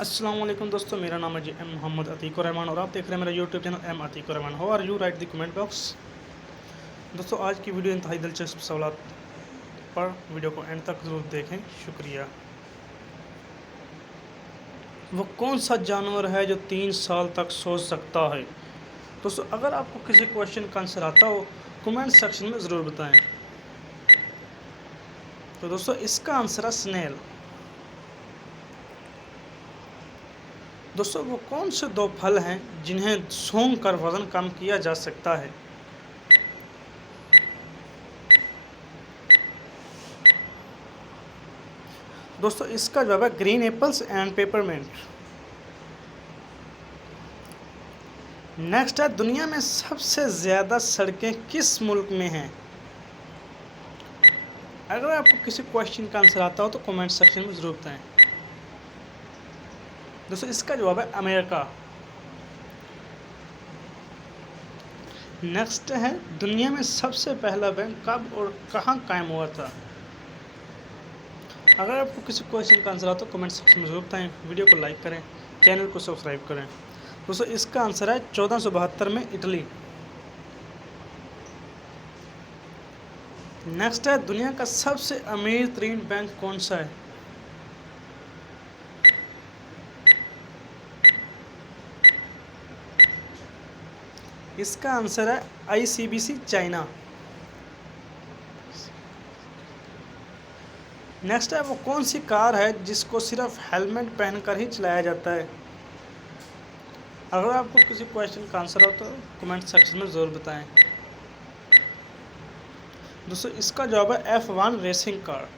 अस्सलाम वालेकुम दोस्तों, मेरा नाम है जी एम मोहम्मद अतीकुर रहमान और आप देख रहे हैं मेरा YouTube channel M Atiqur Rahman. How are you, write the comment box. दोस्तों आज की वीडियो इंतहाई दिलचस्प सवाल पर वीडियो को एंड तक ज़रूर देखें, शुक्रिया। वो कौन सा जानवर है जो 3 साल तक सोच सकता है? दोस्तों अगर आपको किसी क्वेश्चन का आंसर आता हो कमेंट सेक्शन में ज़रूर बताएं। तो दोस्तों इसका आंसर है स्नेल। दोस्तों वो कौन से 2 फल हैं जिन्हें सूंघ कर वज़न कम किया जा सकता है? दोस्तों इसका जवाब है green apples and peppermint. Next है, दुनिया में सबसे ज़्यादा सड़कें किस मुल्क में हैं? अगर आपको किसी क्वेश्चन का आंसर आता हो तो कमेंट सेक्शन में ज़रूर बताएं। दोस्तों इसका जवाब है अमेरिका। नेक्स्ट है, दुनिया में सबसे पहला बैंक कब और कहाँ कायम हुआ था? अगर आपको किसी क्वेश्चन का आंसर आता तो कमेंट सेक्शन में जरूर बताएं। वीडियो को लाइक करें, चैनल को सब्सक्राइब करें। दोस्तों इसका आंसर है 1472 में इटली। नेक्स्ट है, दुनिया का सबसे अमीर तरीन बैंक कौन सा है? इसका आंसर है ICBC चाइना। नेक्स्ट है, वो कौन सी कार है जिसको सिर्फ हेलमेट पहनकर ही चलाया जाता है? अगर आपको किसी क्वेश्चन का आंसर हो तो कमेंट सेक्शन में ज़रूर बताएं। दोस्तों इसका जवाब है F1 रेसिंग कार।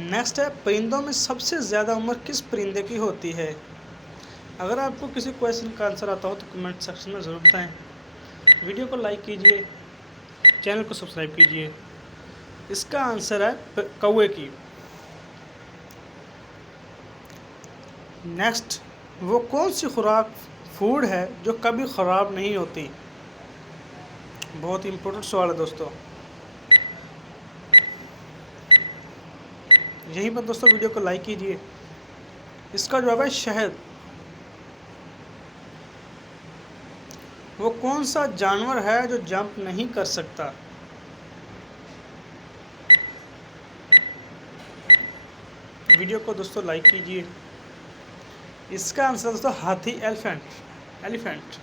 नेक्स्ट है, परिंदों में सबसे ज़्यादा उम्र किस परिंदे की होती है? अगर आपको किसी क्वेश्चन का आंसर आता हो तो कमेंट सेक्शन में ज़रूर बताएं। वीडियो को लाइक कीजिए, चैनल को सब्सक्राइब कीजिए। इसका आंसर है कौवे की। नेक्स्ट, वो कौन सी खुराक फूड है जो कभी ख़राब नहीं होती? बहुत इम्पोर्टेंट सवाल है दोस्तों। यहीं पर दोस्तों वीडियो को लाइक कीजिए। इसका जवाब है शहद। वो कौन सा जानवर है जो जंप नहीं कर सकता? वीडियो को दोस्तों लाइक कीजिए। इसका आंसर दोस्तों हाथी, एलिफेंट।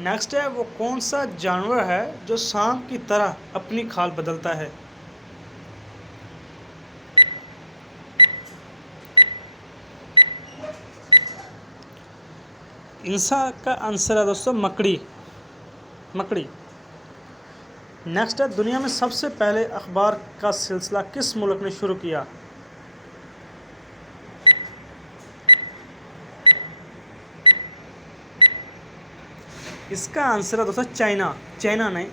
नेक्स्ट है, वो कौन सा जानवर है जो सांप की तरह अपनी खाल बदलता है? इंसान का आंसर है दोस्तों मकड़ी। नेक्स्ट है, दुनिया में सबसे पहले अखबार का सिलसिला किस मुल्क ने शुरू किया? इसका आंसर है दोस्तों चाइना नहीं।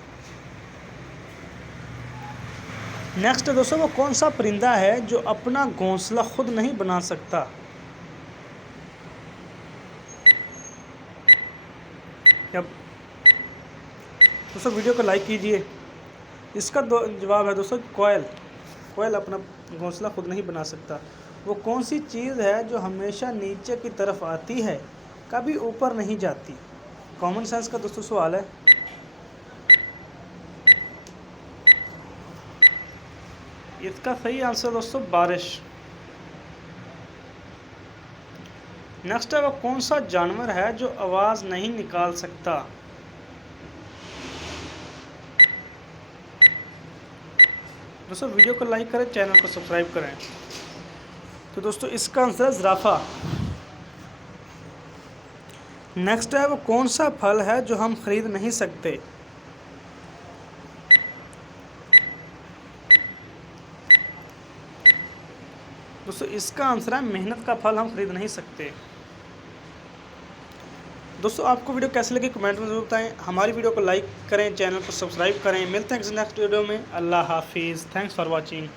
नेक्स्ट है दोस्तों, वो कौन सा परिंदा है जो अपना घोंसला खुद नहीं बना सकता? दोस्तों वीडियो को लाइक कीजिए। इसका जवाब है दोस्तों कोयल अपना घोंसला खुद नहीं बना सकता। वो कौन सी चीज़ है जो हमेशा नीचे की तरफ आती है, कभी ऊपर नहीं जाती? कॉमन सेंस का दोस्तों सवाल है। इसका सही आंसर दोस्तों बारिश। नेक्स्ट है, वो कौन सा जानवर है जो आवाज़ नहीं निकाल सकता? दोस्तों वीडियो को लाइक करें, चैनल को सब्सक्राइब करें। तो दोस्तों इसका आंसर है ज़िराफ़ा। नेक्स्ट है, वो कौन सा फल है जो हम खरीद नहीं सकते? दोस्तों इसका आंसर है मेहनत का फल हम खरीद नहीं सकते। दोस्तों आपको वीडियो कैसी लगी कमेंट में जरूर बताएं। हमारी वीडियो को लाइक करें, चैनल को सब्सक्राइब करें। मिलते हैं किसी नेक्स्ट वीडियो में। अल्लाह हाफिज़। Thanks for watching.